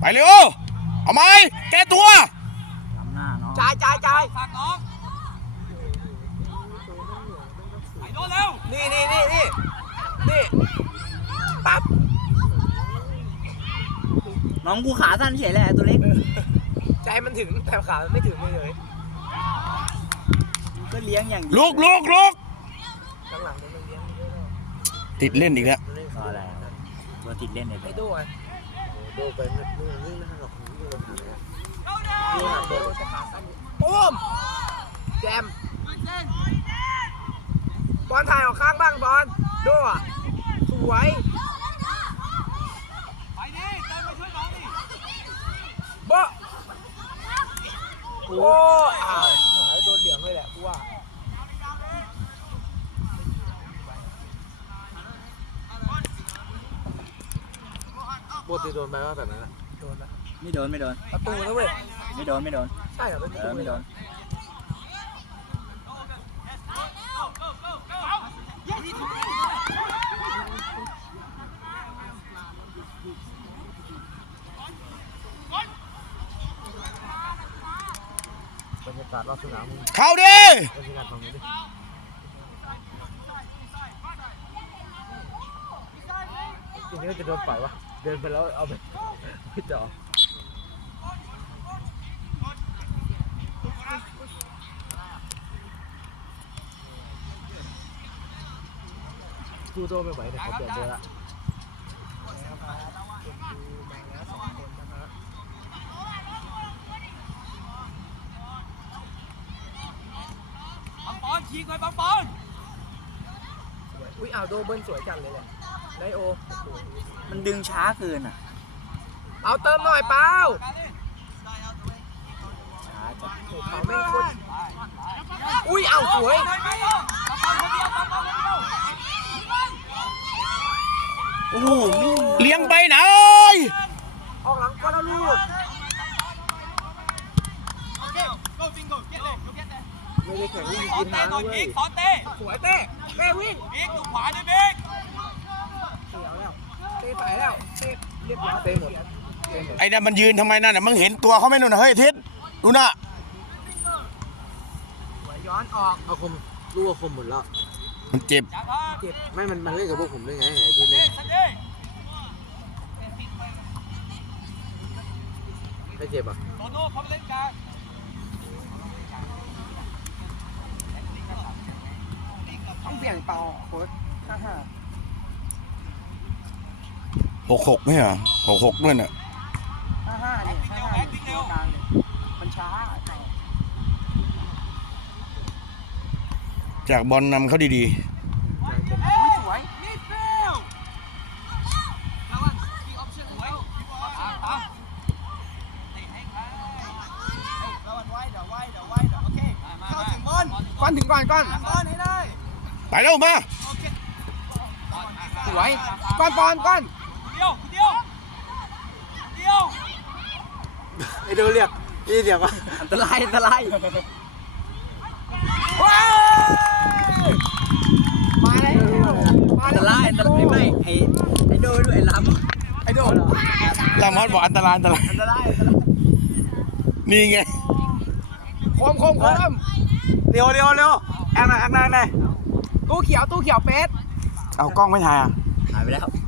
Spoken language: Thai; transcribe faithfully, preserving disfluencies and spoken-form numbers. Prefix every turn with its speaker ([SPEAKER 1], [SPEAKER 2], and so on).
[SPEAKER 1] ไปเร็วเอาไหมแก้ตัว
[SPEAKER 2] ล้ำหน้าเนาะ
[SPEAKER 3] จ่ายจ่ายจ่าย
[SPEAKER 4] ฝากน้องไปโดนเร็ว
[SPEAKER 3] นี่นี่นี่นี่นี่ปั๊บ
[SPEAKER 2] น้องกูขาสั้นเฉยแหละตัวเล็ก
[SPEAKER 3] ใจมันถึงแต่ขามันไม่ถึงเลย
[SPEAKER 2] ก็เลี้ยงอย่าง
[SPEAKER 1] ลุกลุกลุก
[SPEAKER 3] ข้างหลังมันเลี้ยง
[SPEAKER 1] ติดเล่นอีกแล้ว
[SPEAKER 2] ก็อะไรตัวติดเล่นเลย
[SPEAKER 3] ไอ้โดยโดไปนู่นนี่นะหรอกนี่เราหาเลยนี่หาโดจะขาสั้นปุ้มแจมบอลถ่ายออกข้างบ้างบอลโดอ่ะสวย
[SPEAKER 4] ไปดิเดินไปช่วยน้องดิ
[SPEAKER 3] บ๊ะโอ้อ้าวหายโดนเหลืองเลยแหละกูว่าโบตีโดนไหมว่าแบบนั้นโดนนะ
[SPEAKER 2] ไม่โดนไม่โดน
[SPEAKER 3] ประตูนะเว้ย
[SPEAKER 2] ไม่โดนไม่โดน
[SPEAKER 3] ใช่เหรอ
[SPEAKER 2] เออไม่โดน
[SPEAKER 3] บรรยากาศรอบสนามมึง
[SPEAKER 1] เข้าดิ
[SPEAKER 3] บรรยากาศตรงนี้ดิทีนี้ก็จะโดนปล่อยวะเดินไปแล้วเอาไปไม่จ่อสู้โตไม่ไหวแต่เขาเปลี่ยนเบอร์ละ
[SPEAKER 4] บังบอลฉีกไปบังบอล
[SPEAKER 3] อุ้ยอ้าวโดเบิ้ลสวยจังเลยแหละได้โอ
[SPEAKER 2] มันดึงช้าเกินอ่ะ
[SPEAKER 3] เอาเติมหน่อยเปล่า
[SPEAKER 2] ช้าจัด
[SPEAKER 3] เขาไม่คุ้นอุ้ยเอาสวย
[SPEAKER 2] โอ้โห
[SPEAKER 1] เลี้ยงไปไหน
[SPEAKER 3] ออกหลังก็แล้วลูกไม่ได้แข่งวิ่งกินน้ำเลย
[SPEAKER 4] สอนเต้
[SPEAKER 3] สวยเต้เต้วิ่ง
[SPEAKER 4] บิ๊กดูขวาด้วยบิ๊ก
[SPEAKER 3] เสียวแล้วเต้ตายแล้วเต้เรียบร้อยเต้หมด
[SPEAKER 1] ไอ้นั่นมันยืนทำไมนั่นน่ะมึงเห็นตัวเขาไหมนู่นน่ะเฮ้ยทิศดูน่ะ
[SPEAKER 3] ย้อนออกเอาคมลูกคมหมดแล้ว
[SPEAKER 1] มันเจ็บ
[SPEAKER 3] เจ็บไม่มันมันเล่นกับพวกผมได้ไงไอ้ที่เล่นไม่เจ็บอ่ะ
[SPEAKER 4] โตโน่เขาเล่นกลาง
[SPEAKER 3] ต้องเปลี่ยนเปล่าโค้ชห้าห้า
[SPEAKER 1] หกหกไม่เหรอหกหกด้วยน่ะ
[SPEAKER 3] ห้าห้าเนี่ยห้าห้าตัวกลางเนี่ยมันช้า
[SPEAKER 1] จากบอลนำเขาดีๆ
[SPEAKER 3] สวยนิดเดียวก้อนถึงก่อนก้อนก้อนให้ได้
[SPEAKER 1] ไปเร็วมา
[SPEAKER 3] สวยก้อนก้อนก้อน
[SPEAKER 4] เดียวเดียวเดียว
[SPEAKER 3] ไอ้ดูเรียกนี่เรียกว่า
[SPEAKER 2] อันตรายอันตราย
[SPEAKER 3] ว้าวมาเลย
[SPEAKER 2] อันตรายอันตรายไม่ไอ้ไอ้โดด้วยไอ้ล้
[SPEAKER 3] ำไอ้โด
[SPEAKER 1] ลามอสบอกอันตรายอันตราย
[SPEAKER 2] อันตราย
[SPEAKER 1] นี่ไง
[SPEAKER 3] คมคมคม
[SPEAKER 2] เร็วเร็วเร็วแองหน่อยแองหน่อยตู้
[SPEAKER 3] เขียวตู้เขียวเฟส
[SPEAKER 1] เอากล้องไม่ถ่ายอ่ะ
[SPEAKER 2] หายไปแล้ว